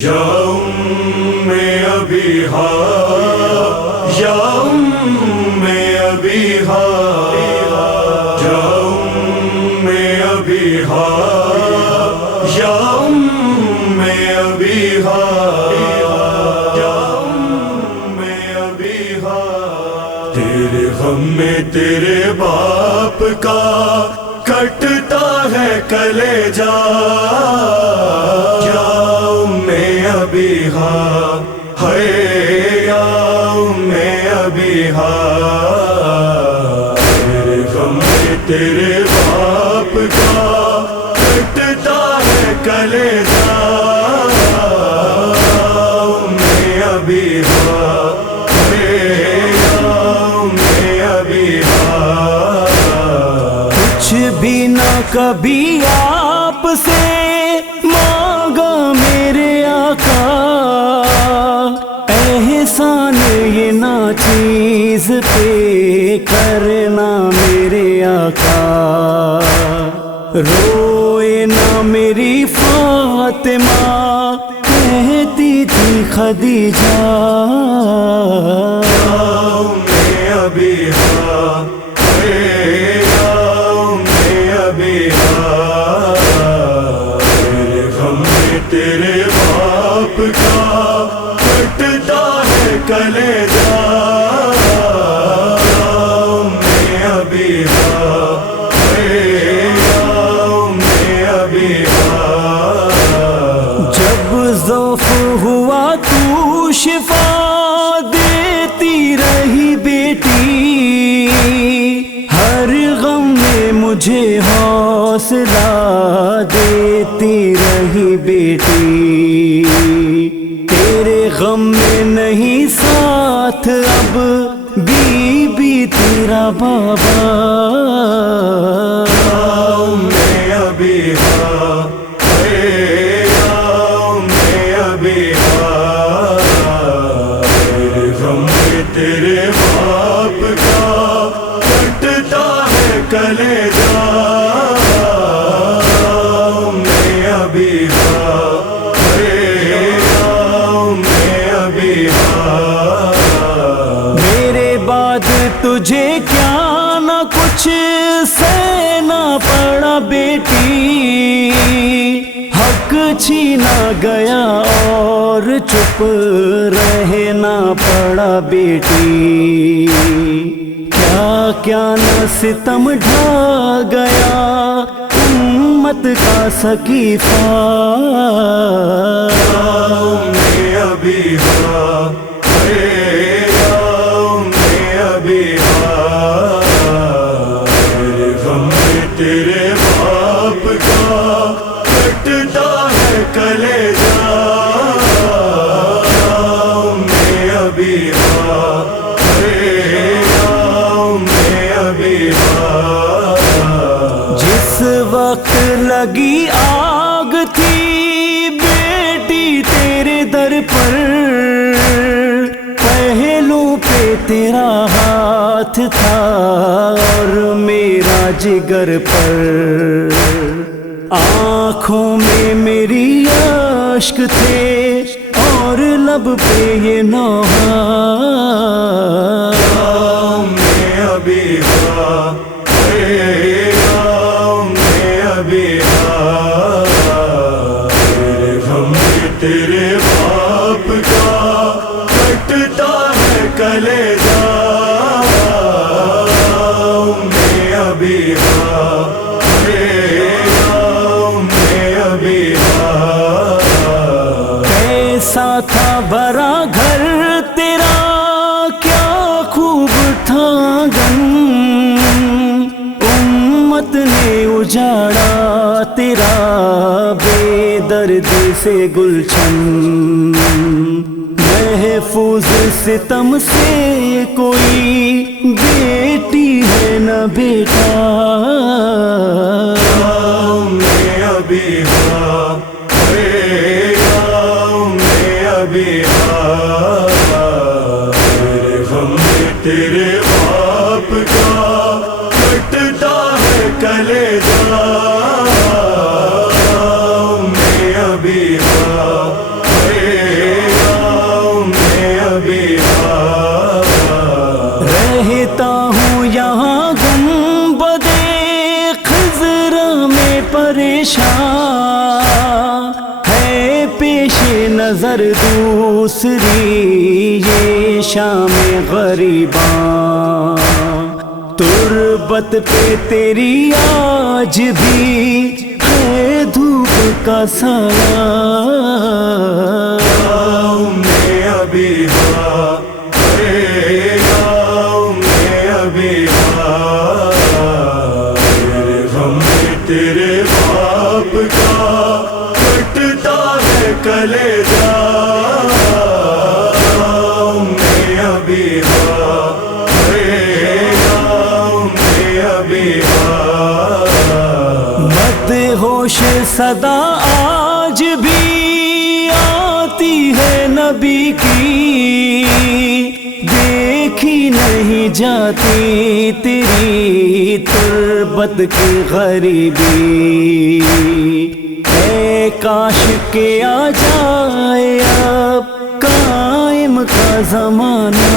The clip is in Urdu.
یا ام ابیہا یا ام ابیہا یا ام ابیہا یا ام ابیہا یا ام ابیہا تیرے غم میں تیرے باپ کا کٹتا ہے کلیجہ یا ام ابیہا ہے یا ام ابیہا تیرے غم میں تیرے باپ کا کٹتا ہے کلیجہ ام ابیہا ہے یا ام ابیہا کچھ بھی نہ کبھی آپ سے مانگا میرے آقا، احسان یہ ناچیز پہ کرنا میرے آقا، روئے نہ میری فاطمہ کہتی تھی خدیجہ ام ابیہا ہے یا ام ابیہا تیرے غم میں تیرے باپ کا کٹتا ہے کلیجہ ام ابیہا ہے یا ام ابیہا جب ضعف ہوا تو شفا دیتی رہی بیٹی، ہر غم میں مجھے حوصلہ دیتی رہی بیٹی، تیرے غم میں نہیں ساتھ اب بی بی تیرا بابا ام ابیہا ہے یا ام ابیہا تیرے غم میں تیرے باپ کا کٹتا ہے کلیجہ ام ابیہا ہے یا ام ابیہا میرے بعد تجھے کیا نہ کچھ سہنا پڑا بیٹی، حق چھینا گیا اور چپ رہنا پڑا بیٹی، کیا کیا نہ ستم ڈھا گیا امت کا سقیفہ ام ابیہا ہے یا ام ابیہا تیرے غم میں تیرے باپ کا کٹتا ہے کلیجہ ام ابیہا ہے یا ام ابیہا جس وقت لگی آگ تھی بیٹی تیرے در پر، پہلو پہ تیرا ہاتھ تھا اور میرا جگر پر، آنکھوں میں میری اشک تھے اور لب پہ یہ نوحہ ام ابیہا ہے یا ام ابیہا تیرے غم میں تیرے باپ کا کٹتا ہے کلیجہ ام ابیہا ہے یا ام ابیہا کیسا تھا بھرا گھر تیرا، کیا خوب تھا آنگن، امت نے اجاڑا تیرا بے دردی سے گلشن، محفوظ ستم سے کوئی بیٹی ہے نہ بیٹا ام ابیہا ہے یا ام ابیہا تیرے غم میں تیرے باپ کا کٹتا ہے کلیجہ ام ابیہا پریشان ہے پیش نظر دوسری یہ شام غریباں تربت پہ تیری آج بھی ہے دھوپ کا سایہ تیرے باپ کا کٹتا ہے کلیجہ مد ہوش صدا آج بھی آتی ہے نبی کی دیکھی نہیں جاتی تیری تربت کی غریبی اے کاش کہ آ جائے اب قائم کا زمانہ